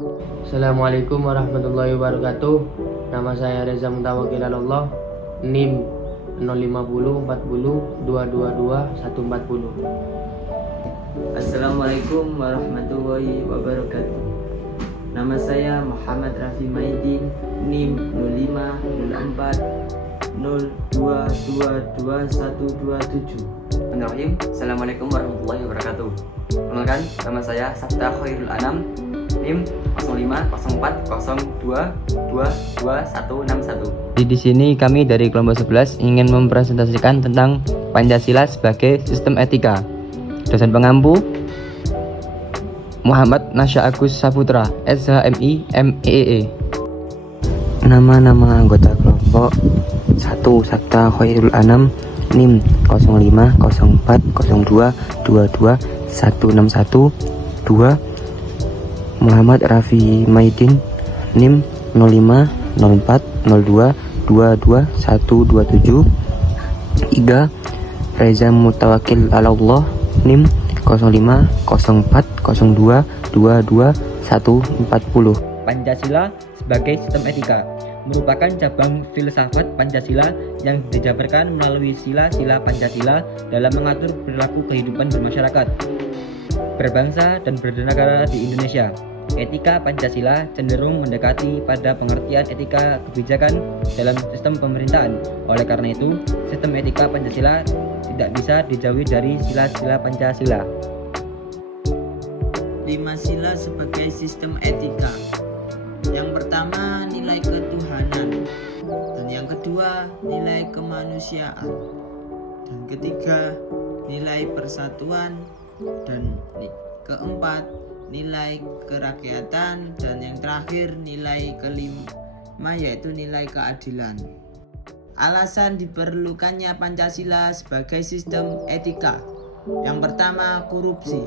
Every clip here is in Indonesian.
Assalamualaikum warahmatullahi wabarakatuh. Nama saya Reza Mutawakil Allah. NIM 050 40 222 140. Assalamualaikum warahmatullahi wabarakatuh. Nama saya Muhammad Rafi Maidin, NIM 0504 0222 127. Bismillahirrahmanirrahim. Assalamualaikum warahmatullahi wabarakatuh. Perkenalkan, nama saya Sabta Khairul Anam, NIM 050402222161. Di sini kami dari kelompok 11 ingin mempresentasikan tentang Pancasila sebagai sistem etika. Dosen pengampu Muhammad Nasya Agus Saputra, SHMI MEE. Nama-nama anggota kelompok 1. Sabta Khairul Anam, NIM 050402221612. 2. Muhammad Rafi Maidin, NIM 050402222127. 3. Reza Mutawakil Allah, NIM 050402222140. Pancasila sebagai sistem etika merupakan cabang filsafat Pancasila yang dijabarkan melalui sila-sila Pancasila dalam mengatur perilaku kehidupan bermasyarakat, berbangsa, dan bernegara di Indonesia. Etika Pancasila cenderung mendekati pada pengertian etika kebijakan dalam sistem pemerintahan. Oleh karena itu, sistem etika Pancasila tidak bisa dijauhi dari sila-sila Pancasila. 5 sila sebagai sistem etika. Yang pertama, nilai ketuhanan, dan yang kedua, nilai kemanusiaan, dan ketiga, nilai persatuan, dan keempat, nilai kerakyatan, dan yang terakhir nilai kelima yaitu nilai keadilan. Alasan diperlukannya Pancasila sebagai sistem etika. Yang pertama, korupsi.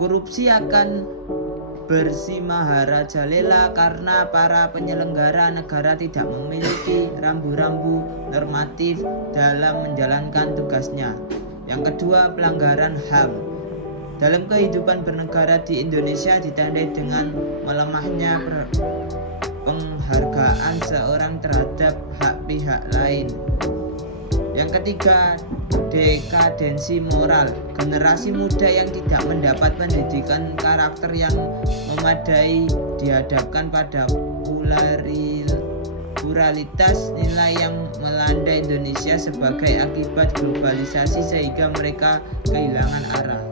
Korupsi akan bersimaharajalela karena para penyelenggara negara tidak memiliki rambu-rambu normatif dalam menjalankan tugasnya. Yang kedua, pelanggaran HAM. Dalam kehidupan bernegara di Indonesia ditandai dengan melemahnya penghargaan seorang terhadap hak pihak lain. Yang ketiga, dekadensi moral. Generasi muda yang tidak mendapat pendidikan karakter yang memadai dihadapkan pada pluralitas nilai yang melanda Indonesia sebagai akibat globalisasi sehingga mereka kehilangan arah.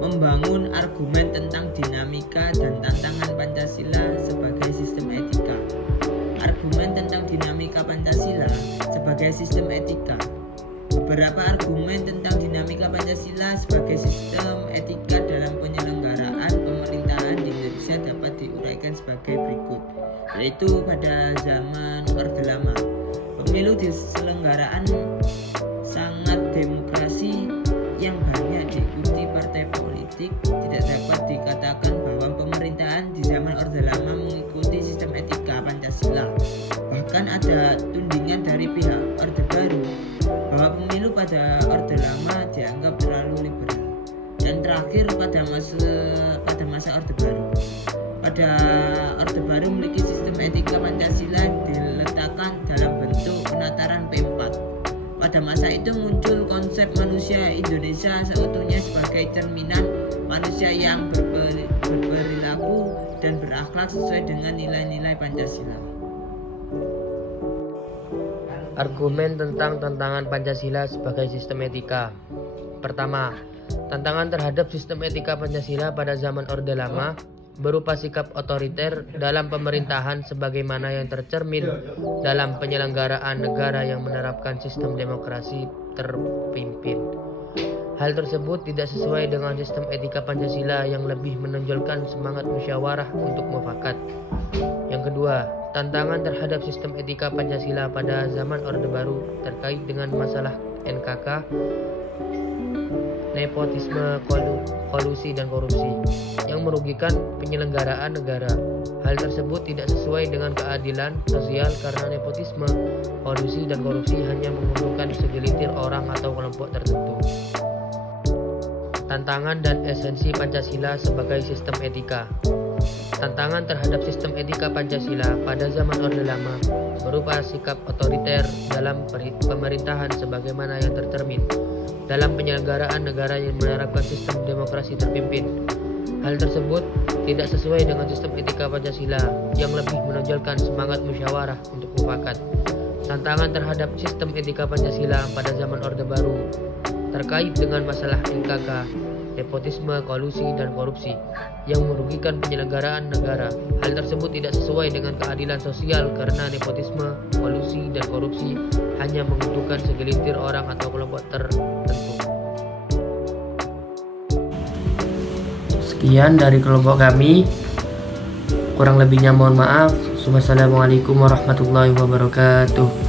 Membangun argumen tentang dinamika dan tantangan Pancasila sebagai sistem etika. Argumen tentang dinamika Pancasila sebagai sistem etika. Beberapa argumen tentang dinamika Pancasila sebagai sistem etika dalam penyelenggaraan pemerintahan di Indonesia dapat diuraikan sebagai berikut, yaitu pada zaman Orde Lama, pemilu diselenggaraan sangat demokrasi yang banyak diikuti partai politik. Tidak dapat dikatakan bahwa pemerintahan di zaman Orde Lama mengikuti sistem etika Pancasila. Bahkan ada tudingan dari pihak Orde Baru bahwa pemilu pada Orde Lama dianggap terlalu liberal. Dan terakhir, pada masa Orde Baru. Pada Orde Baru memiliki sistem etika Pancasila diletakkan dalam bentuk penataran P4. Pada masa itu muncul konsep manusia Indonesia seutuhnya sebagai cerminan manusia yang berperilaku dan berakhlak sesuai dengan nilai-nilai Pancasila. Argumen tentang tantangan Pancasila sebagai sistem etika. Pertama, tantangan terhadap sistem etika Pancasila pada zaman Orde Lama berupa sikap otoriter dalam pemerintahan sebagaimana yang tercermin dalam penyelenggaraan negara yang menerapkan sistem demokrasi terpimpin. Hal tersebut tidak sesuai dengan sistem etika Pancasila yang lebih menonjolkan semangat musyawarah untuk mufakat. Yang kedua, tantangan terhadap sistem etika Pancasila pada zaman Orde Baru terkait dengan masalah NKK, nepotisme, kolusi, dan korupsi yang merugikan penyelenggaraan negara. Hal tersebut tidak sesuai dengan keadilan sosial karena nepotisme, kolusi, dan korupsi hanya menguntungkan segelintir orang atau kelompok tertentu. Tantangan dan esensi Pancasila sebagai sistem etika. Tantangan terhadap sistem etika Pancasila pada zaman Orde Lama berupa sikap otoriter dalam pemerintahan sebagaimana yang tercermin dalam penyelenggaraan negara yang menerapkan sistem demokrasi terpimpin. Hal tersebut tidak sesuai dengan sistem etika Pancasila yang lebih menonjolkan semangat musyawarah untuk mufakat. Tantangan terhadap sistem etika Pancasila pada zaman Orde Baru terkait dengan masalah NKK, nepotisme, kolusi, dan korupsi yang merugikan penyelenggaraan negara. Hal tersebut tidak sesuai dengan keadilan sosial karena nepotisme, kolusi, dan korupsi hanya menguntungkan segelintir orang atau kelompok tertentu. Sekian dari kelompok kami. Kurang lebihnya mohon maaf. Wassalamualaikum warahmatullahi wabarakatuh.